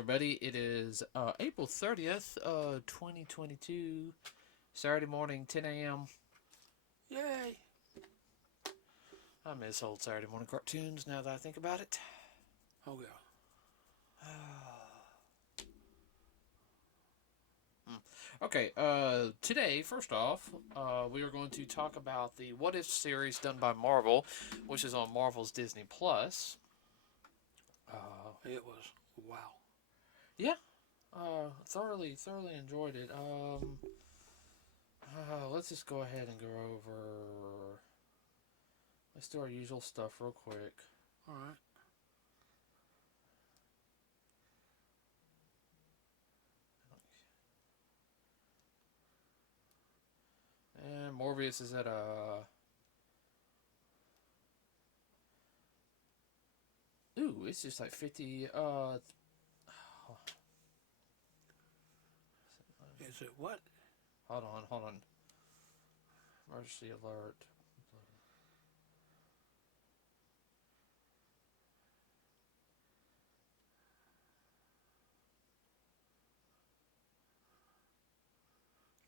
everybody. It is April 30th, 2022, Saturday morning, 10 a.m. Yay! I miss old Saturday morning cartoons now that I think about it. Oh, yeah. Okay, today, first off, we are going to talk about the What If series done by Marvel, which is on Marvel's Disney Plus. It was wow. Yeah, thoroughly enjoyed it. Let's just go ahead and go over. Let's do our usual stuff real quick. All right. And Morbius is at a. Ooh, it's just like 50. Is it what? Hold on. Emergency alert.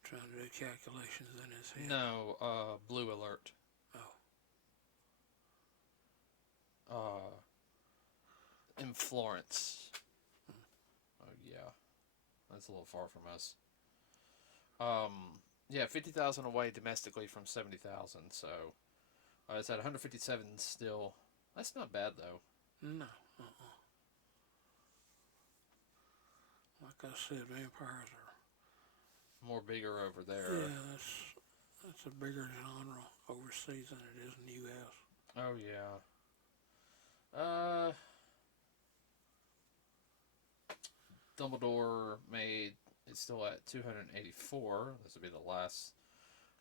Trying to do calculations in his head. No, blue alert. Oh. In Florence. Oh, yeah. That's a little far from us. Yeah, 50,000 away domestically from 70,000, so it's at 157 still. That's not bad, though. No. Like I said, vampires are More bigger over there. Yeah, that's a bigger genre overseas than it is in the U.S. Oh, yeah. Dumbledore made it's still at 284. This will be the last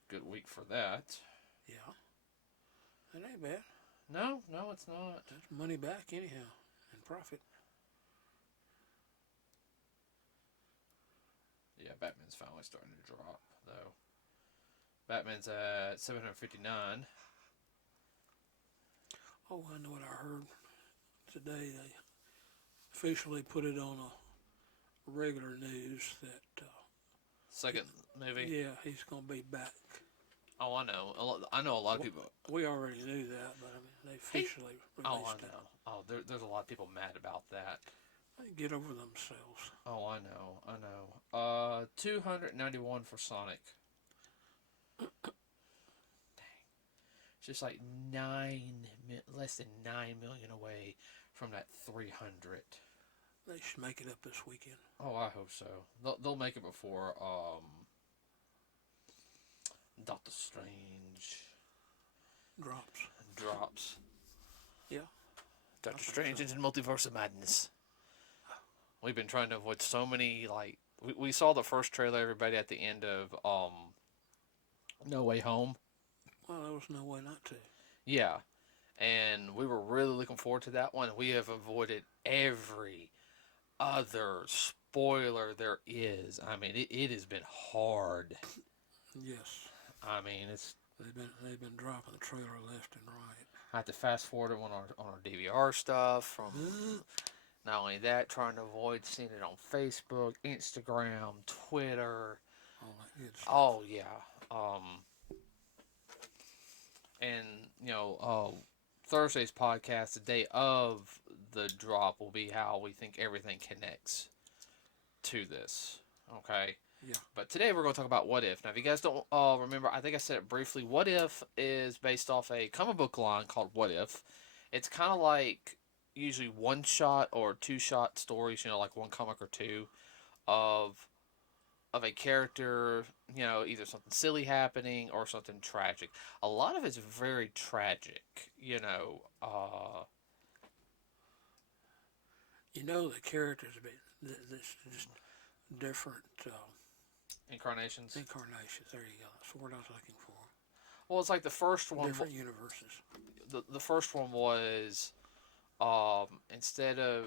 good week for that. Yeah. That ain't bad. No, it's not. That's money back anyhow, and profit. Yeah, Batman's finally starting to drop, though. Batman's at 759. Oh, I know what I heard today. They officially put it on a regular news that Second movie? yeah, he's gonna be back. Oh, I know. I know a lot of people. We already knew that, but I mean, they officially released I know. Oh, there's a lot of people mad about that. They get over themselves. Oh, I know. 291 for Sonic. Dang. It's just like less than 9 million away from that 300. They should make it up this weekend. Oh, I hope so. They'll make it before Doctor Strange drops. Yeah. Doctor Strange into the Multiverse of Madness. We've been trying to avoid so many, like, we saw the first trailer, everybody, at the end of No Way Home. Well, there was no way not to. Yeah. And we were really looking forward to that one. We have avoided every other spoiler there is. I mean, it has been hard. Yes. I mean, it's they've been dropping the trailer left and right. I have to fast forward it on our DVR stuff from. Not only that, trying to avoid seeing it on Facebook, Instagram, Twitter. All that good stuff. Oh yeah. And Thursday's podcast, the day of the drop, will be how we think everything connects to this. Okay. Yeah. But today we're going to talk about What If. Now, if you guys don't remember, I think I said it briefly. What If is based off a comic book line called What If. It's kind of like usually one shot or two shot stories, like one comic or two of a character, either something silly happening or something tragic. A lot of it's very tragic, the characters have been this just different incarnations. Incarnations. There you go. That's the word I was looking for. Well, it's like the first one. Different universes. The first one was instead of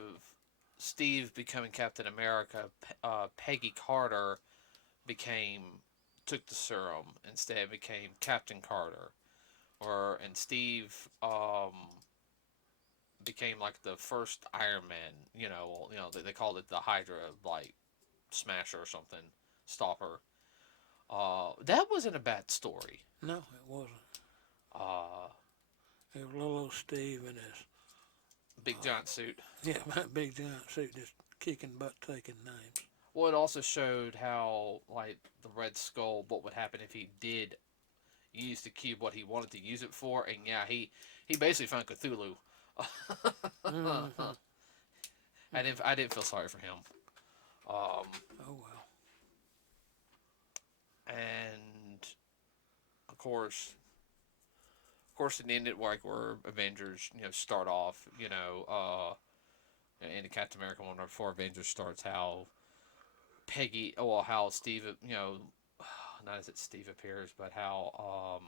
Steve becoming Captain America, Peggy Carter took the serum. Instead, became Captain Carter, and Steve became like the first Iron Man. They called it the Hydra like smasher or something, stopper. That wasn't a bad story. No, it wasn't. Uh, It was little old Steve in his Big giant suit. yeah, big giant suit, just kicking butt, taking names. Well, it also showed how like the Red Skull, what would happen if he did use the cube, what he wanted to use it for, and yeah, he basically found Cthulhu. Mm-hmm. I didn't feel sorry for him. Um, Oh well. and of course, it ended like where Avengers, start off, in the Captain America one before Avengers starts, how Peggy, well, how Steve, not as it Steve appears, but how,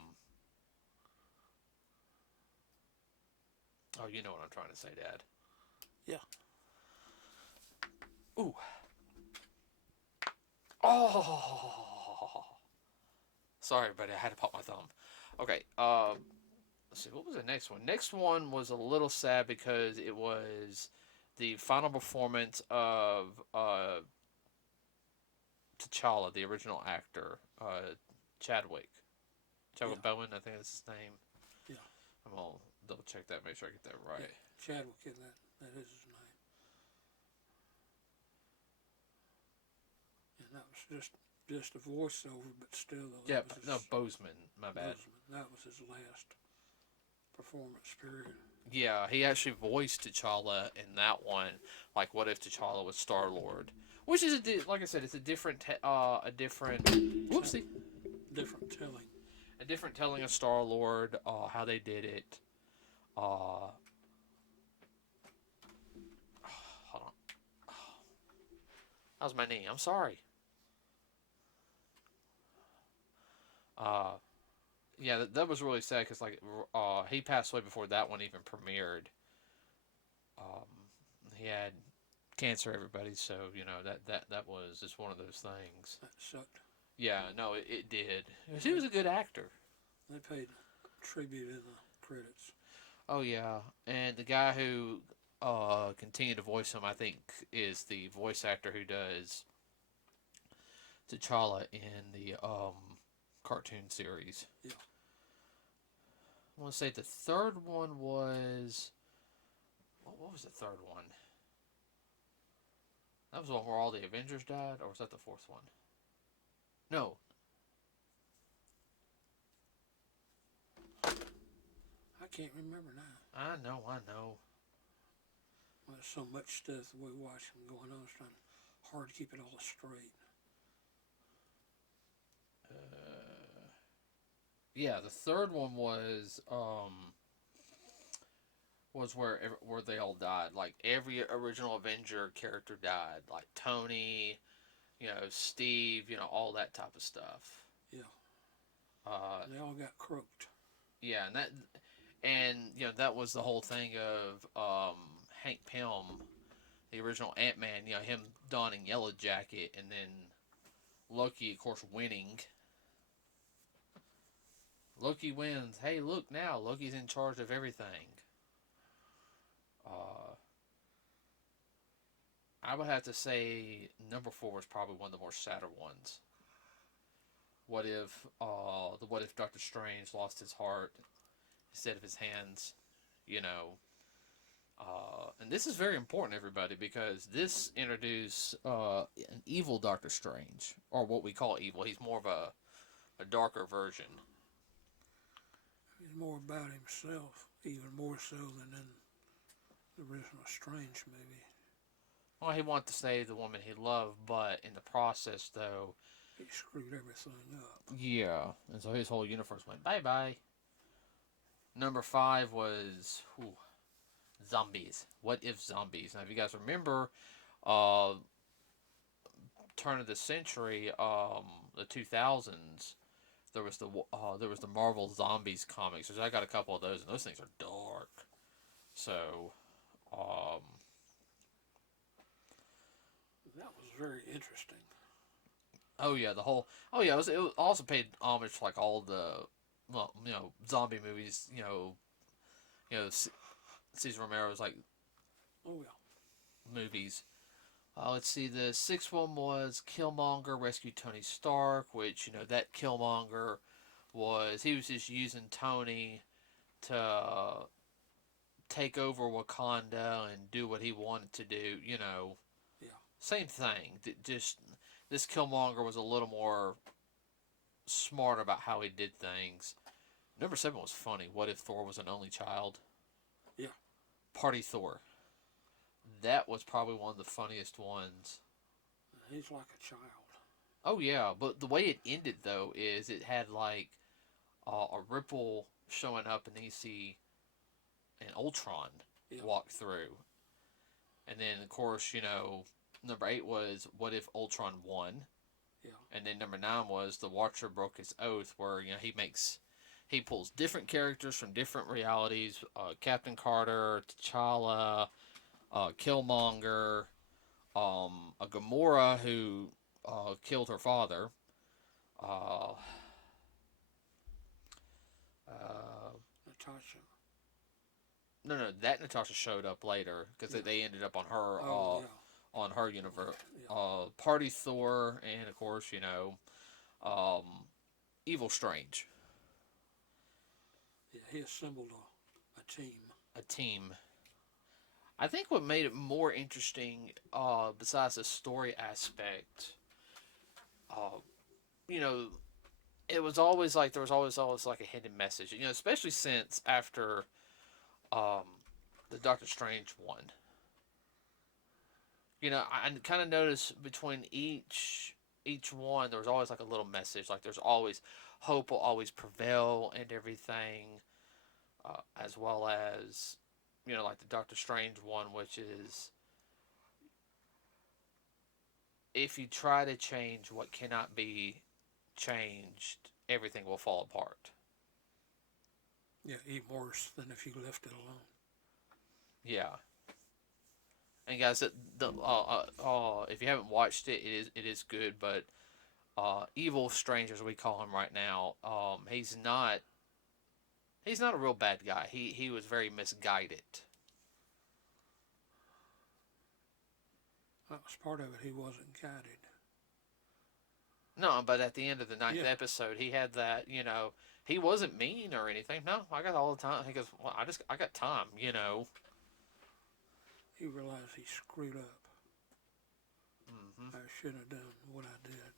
oh, you know what I'm trying to say, Dad. Yeah. Ooh. Oh. Sorry, but I had to pop my thumb. Okay, let's see, what was the next one? Next one was a little sad because it was the final performance of T'Challa, the original actor, Chadwick. Chadwick Yeah. Bowen, I think that's his name. Yeah. I'm gonna double check that, make sure I get that right. Yeah. Chadwick, that is his name. And that was just a voiceover, but still, though, Yeah, that was no, his, Bozeman. My bad. that was his last performance period. Yeah, he actually voiced T'Challa in that one. Like, what if T'Challa was Star Lord? Which is like I said, it's a different, whoopsie, Different telling. a different telling of Star Lord. How they did it. Hold on. That was my knee. I'm sorry. Uh, yeah, that was really sad because like he passed away before that one even premiered. Um, he had cancer, everybody. So that was just one of those things. That sucked. Yeah, no, it did. He was a good actor. They paid tribute in the credits. Oh yeah, and the guy who continued to voice him, I think, is the voice actor who does T'Challa in the cartoon series. Yeah. I want to say the third one was what was the third one? That was the one where all the Avengers died, or was that the fourth one? No. I can't remember now. I know. Well, there's so much stuff we watch going on. It's hard to keep it all straight. Yeah, the third one was where they all died. Like every original Avenger character died. Like Tony, Steve, all that type of stuff. Yeah. They all got croaked. Yeah, that was the whole thing of Hank Pym, the original Ant-Man. Him donning Yellow Jacket, and then Loki, of course, winning. Loki wins. Hey, look now, Loki's in charge of everything. I would have to say number 4 was probably one of the more sadder ones. What if Doctor Strange lost his heart instead of his hands? And this is very important, everybody, because this introduced an evil Doctor Strange, or what we call evil. He's more of a darker version. He's more about himself, even more so than in the original Strange movie. Well, he wanted to save the woman he loved, but in the process, though, he screwed everything up. Yeah, and so his whole universe went bye-bye. Number 5 was zombies. What if zombies? Now, if you guys remember, turn of the century, the 2000s, there was the Marvel Zombies comics. I got a couple of those, and those things are dark. So, that was very interesting. Oh yeah, it was also paid homage to like all the zombie movies, Cesar Romero's like Oh yeah. movies. Let's see. The sixth one was Killmonger rescued Tony Stark, which that Killmonger he was just using Tony to take over Wakanda and do what he wanted to do. Yeah. Same thing. Just this Killmonger was a little more smart about how he did things. Number 7 was funny. What if Thor was an only child? Yeah. Party Thor. That was probably one of the funniest ones. He's like a child. Oh yeah, but the way it ended though is it had like a ripple showing up, and then you see an Ultron Yeah. walk through, and then of course number 8 was what if Ultron won, Yeah. and then number 9 was the Watcher broke his oath, where he pulls different characters from different realities: Captain Carter, T'Challa, Killmonger, a Gamora who killed her father. Uh, Natasha. no, that Natasha showed up later because Yeah. they ended up on her Oh yeah. on her universe. Yeah. Party Thor, and of course um, Evil Strange, Yeah. He assembled a team. a team. I think what made it more interesting, besides the story aspect, uh, you know, it was always like there was always like a hidden message. Especially since after um, the Doctor Strange one. I kind of noticed between each one there was always like a little message. Like there's always hope will always prevail and everything, as well as like the Doctor Strange one, which is if you try to change what cannot be changed, everything will fall apart. Yeah. Even worse than if you left it alone. Yeah. And guys, if you haven't watched it, it is good. But Evil Strange, as we call him right now, he's not a real bad guy. He was very misguided. That was part of it. He wasn't guided. No, but at the end of the ninth Yeah. episode, he had that. He wasn't mean or anything. No, I got all the time. He goes, well, I got time. He realized he screwed up. Mm-hmm. I shouldn't have done what I did.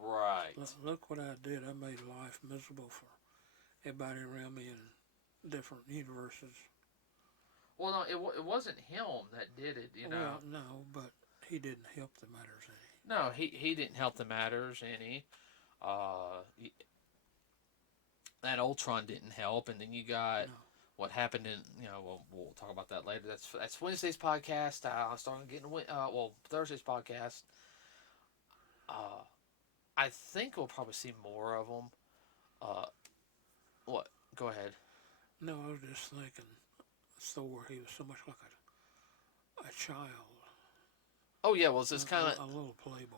Right. Look what I did. I made life miserable for everybody around me in different universes. Well, no, it wasn't him that did it. Well, no, but he didn't help the matters any. No, he didn't help the matters any. Uh, that Ultron didn't help, and then you got No. what happened in we'll talk about that later. That's Wednesday's podcast. I started getting Thursday's podcast. I think we'll probably see more of them. What? Go ahead. No, I was just thinking Thor, he was so much like a child. Oh yeah, well it's just kind of a little playboy.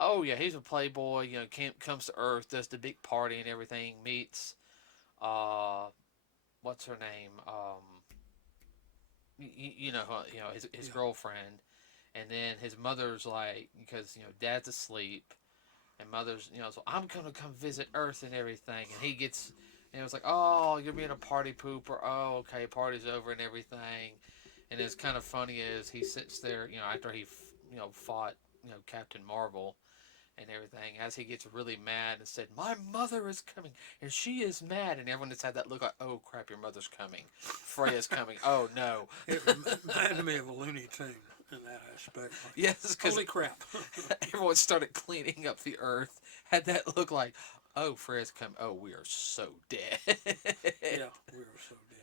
Oh yeah, he's a playboy. Comes to Earth, does the big party and everything. Meets, what's her name? His girlfriend, and then his mother's like, because dad's asleep, and mother's so I'm gonna come visit Earth and everything, and he gets, and it was like, oh, you're being a party pooper. Oh, okay, party's over and everything, and it's kind of funny as he sits there, after he fought Captain Marvel and everything, as he gets really mad and said, my mother is coming and she is mad, and everyone just had that look like, oh crap, your mother's coming, Freya's coming, oh no. It reminded me of a Looney Tune in that aspect. Like, Yes, because holy crap. everyone started cleaning up the Earth, had that look like, oh, Freya's coming, oh, we are so dead. Yeah, we were so dead.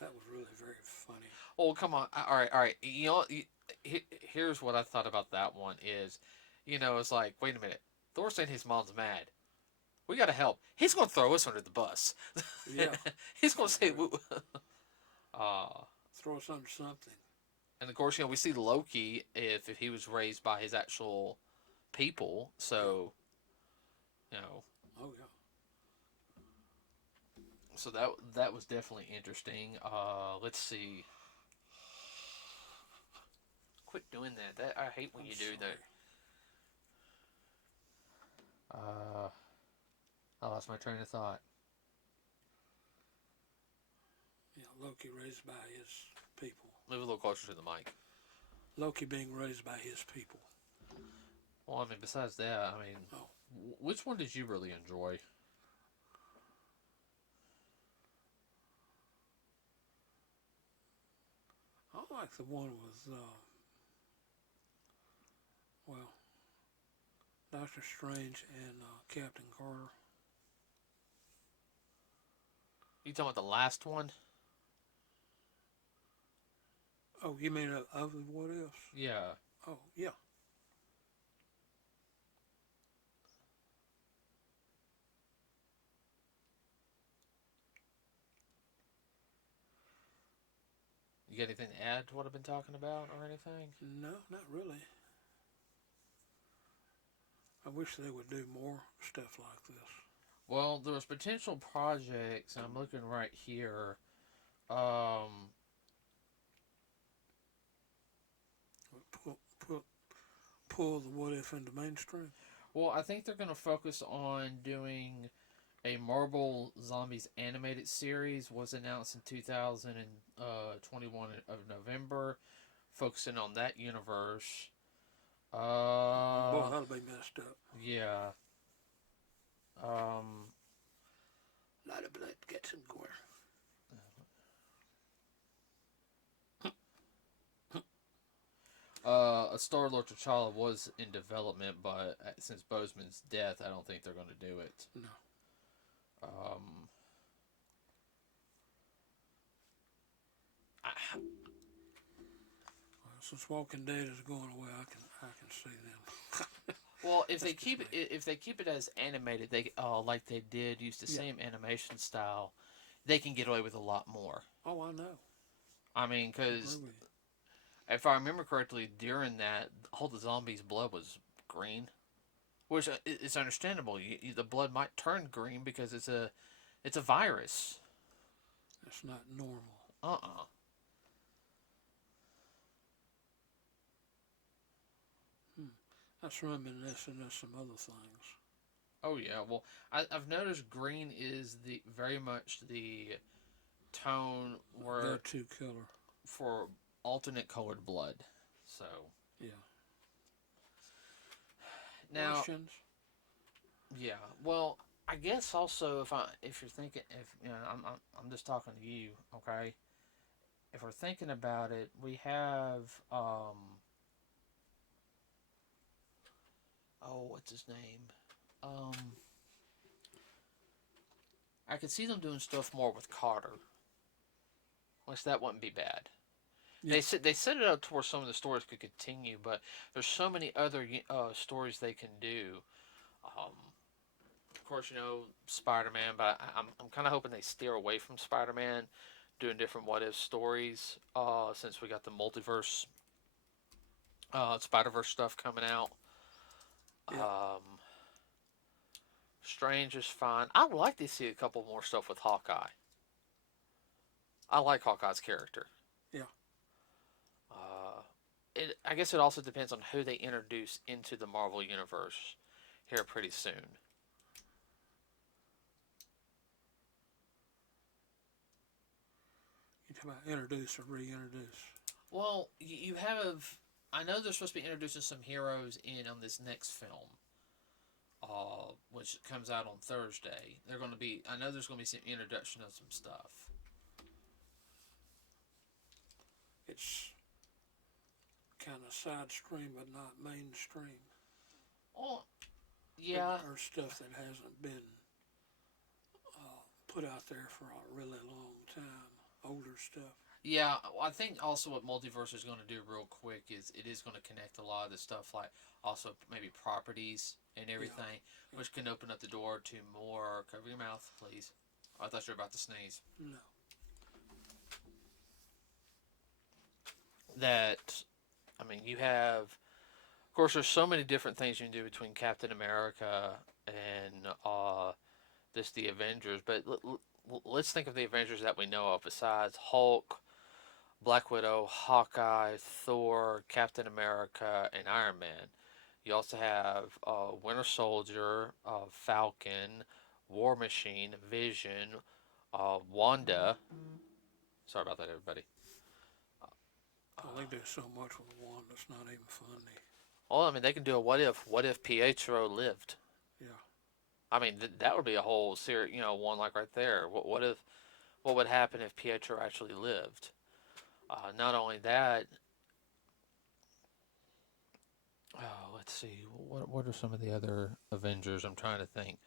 That was really very funny. Oh, come on. All right. Here's what I thought about that one is, it's like, wait a minute. Thor's saying his mom's mad. We got to help. He's going to throw us under the bus. Yeah. He's going to say, Throw us under something. and of course, we see Loki if he was raised by his actual people. So, Oh, yeah. So that was definitely interesting. Let's see. Quit doing that. That I hate when I'm you do sorry. that. I lost my train of thought. Yeah, Loki raised by his people. Move a little closer to the mic. Loki being raised by his people. Well, I mean, besides that, I mean, Oh, which one did you really enjoy? I like the one with, well, Doctor Strange and Captain Carter. You talking about the last one? Oh, you mean of the what ifs? Yeah. Oh, yeah. You got anything to add to what I've been talking about or anything? No, not really. I wish they would do more stuff like this. Well, there was potential projects, and I'm looking right here. Um, Pull, pull the what if into mainstream. well, I think they're going to focus on doing a Marvel Zombies animated series. Was announced in 2021 of November, focusing on that universe. Boy, that'll be messed up. Yeah. Um, A lot of blood gets in gore. a Star-Lord T'Challa was in development, but since Boseman's death, I don't think they're going to do it. No. Um, I, Well, since Walking Dead is going away, I can see them. well, That's just me. if they keep it as animated, they like they did use the Yeah. same animation style, they can get away with a lot more. Oh, I know. I mean, I agree because with you. if I remember correctly, during that, all the zombies' blood was green, which is understandable. The blood might turn green because it's a virus. That's not normal. Uh-uh. Hmm. That's reminiscent of some other things. Oh yeah. Well, I've noticed green is the very much the tone where Go-to color. for alternate colored blood. So Yeah. now, Russians. yeah. Well, I guess also if you're thinking if I'm just talking to you, okay? If we're thinking about it, we have oh, what's his name? Um I could see them doing stuff more with Carter. Which that wouldn't be bad. Yeah. They set it up to where some of the stories could continue, but there's so many other stories they can do. Of course, Spider-Man, but I'm kind of hoping they steer away from Spider-Man, doing different what if stories. Since we got the multiverse, Spider-Verse stuff coming out. Yeah. Um, Strange is fine. I would like to see a couple more stuff with Hawkeye. I like Hawkeye's character. Yeah. Uh, I guess it also depends on who they introduce into the Marvel universe here pretty soon. You talk about introduce or reintroduce. Well, you have. I know they're supposed to be introducing some heroes in on this next film, which comes out on Thursday. They're going to be. I know there's going to be some introduction of some stuff. It's kind of side stream, but not mainstream. Oh, yeah, Or stuff that hasn't been put out there for a really long time. Older stuff. yeah. I think also what multiverse is going to do real quick is it is going to connect a lot of the stuff, like also maybe properties and everything, Yeah. which can open up the door to more. Cover your mouth, please. I thought you were about to sneeze. No. That, I mean, you have. Of course, there's so many different things you can do between Captain America and this the Avengers, but let's think of the Avengers that we know of besides Hulk, Black Widow, Hawkeye, Thor, Captain America, and Iron Man. You also have Winter Soldier, Falcon, War Machine, Vision, Wanda. Sorry about that, everybody. Well, they do so much with one that's not even funny. Well, I mean, they can do a what if. What if Pietro lived? Yeah. I mean, that would be a whole series, one like right there. What would happen if Pietro actually lived? Not only that, let's see, what are some of the other Avengers? I'm trying to think.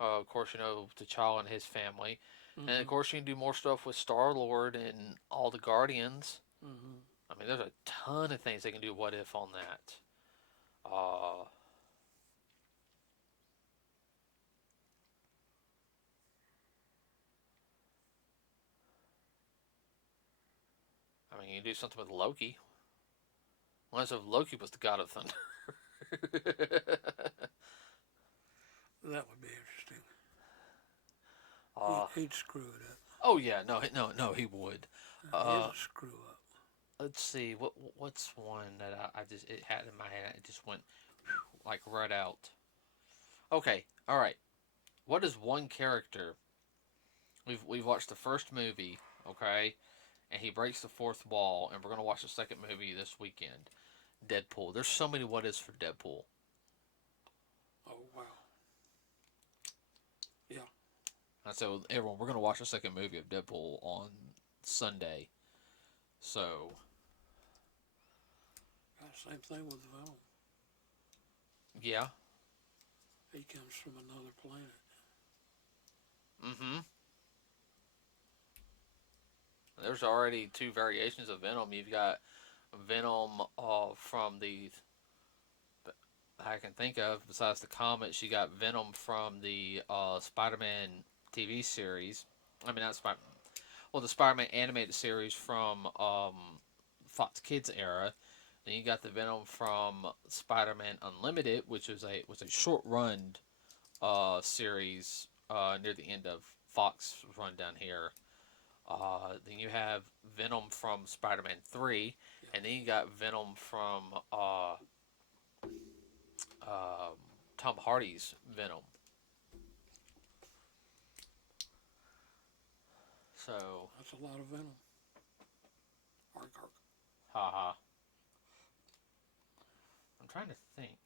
Of course, T'Challa and his family, and of Mm-hmm. course you can do more stuff with Star Lord and all the Guardians. Mm-hmm. I mean, there's a ton of things they can do. What if on that? Uh, I mean, you can do something with Loki. Unless if Loki was the god of thunder. That would be interesting. uh, He'd screw it up. oh yeah, no, he would. He is Uh, a screw up. let's see, what's one that I just it had in my head. It just went like right out. Okay, all right. What is one character? We've watched the first movie, okay, and he breaks the fourth wall, and we're gonna watch the second movie this weekend. Deadpool. There's so many what ifs for Deadpool. Oh, wow. Yeah. And so everyone, we're gonna watch the second movie of Deadpool on Sunday. So Same thing with Venom. yeah. He comes from another planet. Mm-hmm. There's already two variations of Venom. You've got Venom from the I can think of besides the comics. You got Venom from the Spider-Man TV series. I mean, not Spider. Well, the Spider-Man animated series from Fox Kids era. Then you got the Venom from Spider-Man Unlimited, which was a short-run series near the end of Fox run down here. Then you have Venom from Spider-Man 3, Yeah. and then you got Venom from um, Tom Hardy's Venom. So, That's a lot of Venom. Ark, ark. haha. I'm trying to think.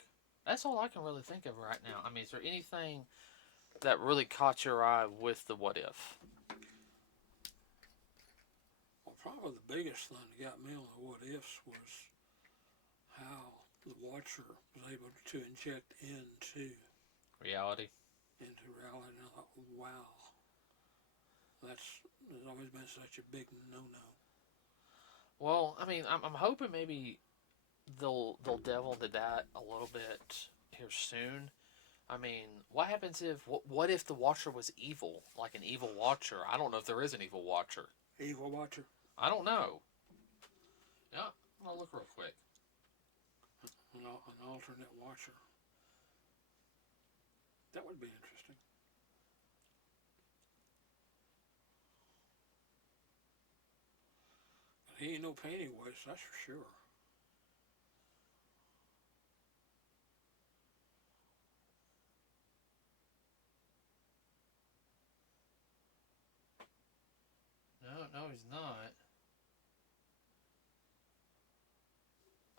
That's all I can really think of right now. I mean, is there anything that really caught your eye with the what if? Well, probably the biggest thing that got me on the what ifs was how the Watcher was able to inject Reality? into reality. And I thought, wow, that's always been such a big no-no. Well, I mean, I'm hoping maybe they'll delve into that a little bit here soon. I mean, what happens if what if the Watcher was evil, like an evil Watcher? I don't know if there is an evil Watcher. Evil Watcher. I don't know. Yeah, I'm gonna look real quick. An alternate Watcher. That would be interesting. But he ain't no Pennywise, that's for sure. No, he's not.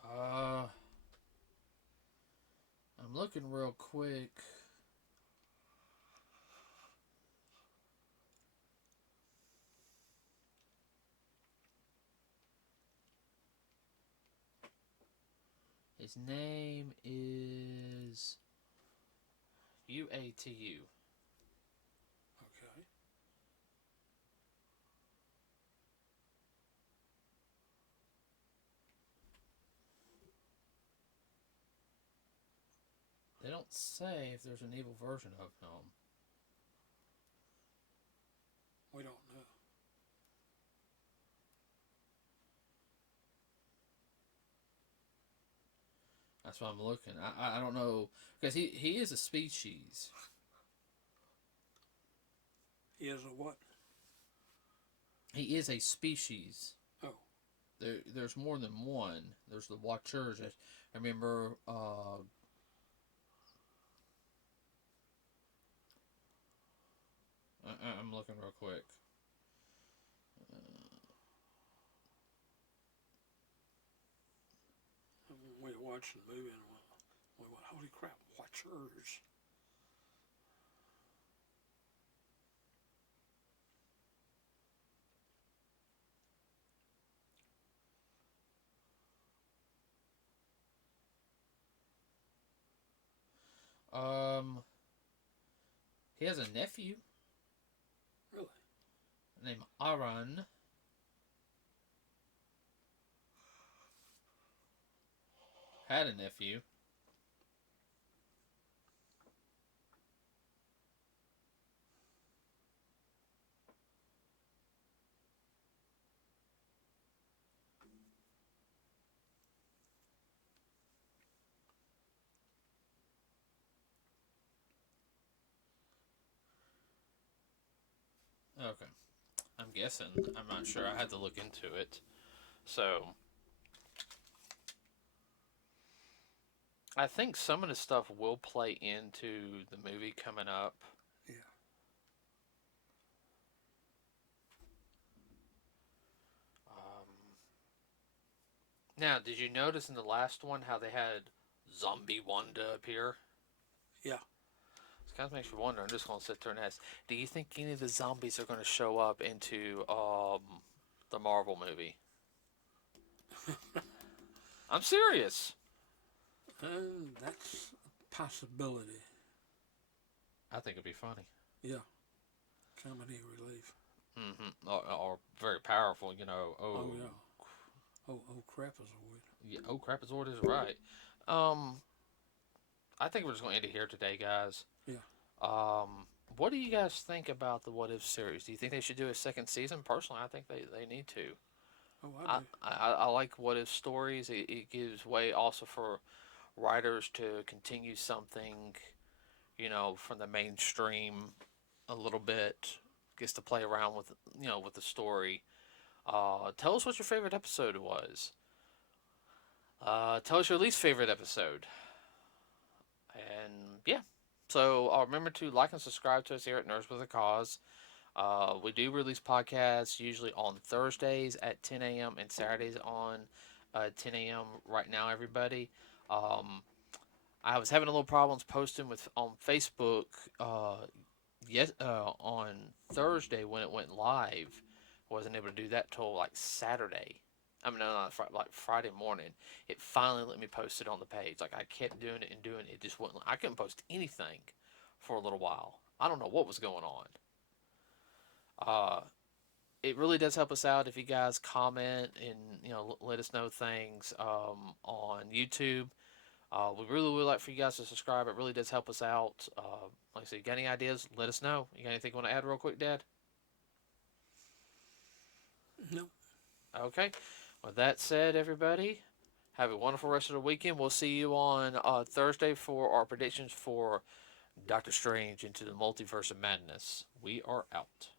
Uh, I'm looking real quick. His name is UATU. Okay. They don't say if there's an evil version of him. We don't know. That's why I'm looking. I don't know because he is a species. He is a what? He is a species. Oh. There's more than one. There's the Watchers. I remember. I'm looking real quick. We watched the movie and we went, holy crap, Watchers. Um, he has a nephew Really? named Aran. Had a nephew. Okay. I'm guessing. I'm not sure. I had to look into it. So, I think some of the stuff will play into the movie coming up. Yeah. Now, did you notice in the last one how they had Zombie Wanda appear? Yeah. It kind of makes you wonder. I'm just going to sit there and ask, do you think any of the zombies are going to show up into the Marvel movie? I'm serious. That's a possibility. I think it'd be funny. Yeah. Comedy relief. Mm-hmm. Or very powerful, you know. Oh yeah. Oh crap is a word. Yeah, oh crap is what is right. I think we're just going to end it here today, guys. Yeah. What do you guys think about the What If series? Do you think they should do a second season? Personally, I think they need to. Oh, I do. I like What If stories. It gives way also for writers to continue something, you know, from the mainstream a little bit. Gets to play around with, you know, with the story. Tell us what your favorite episode was. Tell us your least favorite episode. And yeah. So remember to like and subscribe to us here at Nerds with a Cause. We do release podcasts usually on Thursdays at 10 a.m. and Saturdays on 10 a.m. right now, everybody. I was having a little problems posting with on Facebook on Thursday when it went live. Wasn't able to do that till like Saturday. I mean, no, not like Friday morning. It finally let me post it on the page. Like I kept doing it and doing it. It just wouldn't. I couldn't post anything for a little while. I don't know what was going on. It really does help us out if you guys comment and let us know things on YouTube. We really would like for you guys to subscribe. It really does help us out. Like I said, you got any ideas? Let us know. You got anything you want to add real quick, Dad? No. Okay. With that said, everybody, have a wonderful rest of the weekend. We'll see you on Thursday for our predictions for Doctor Strange into the Multiverse of Madness. We are out.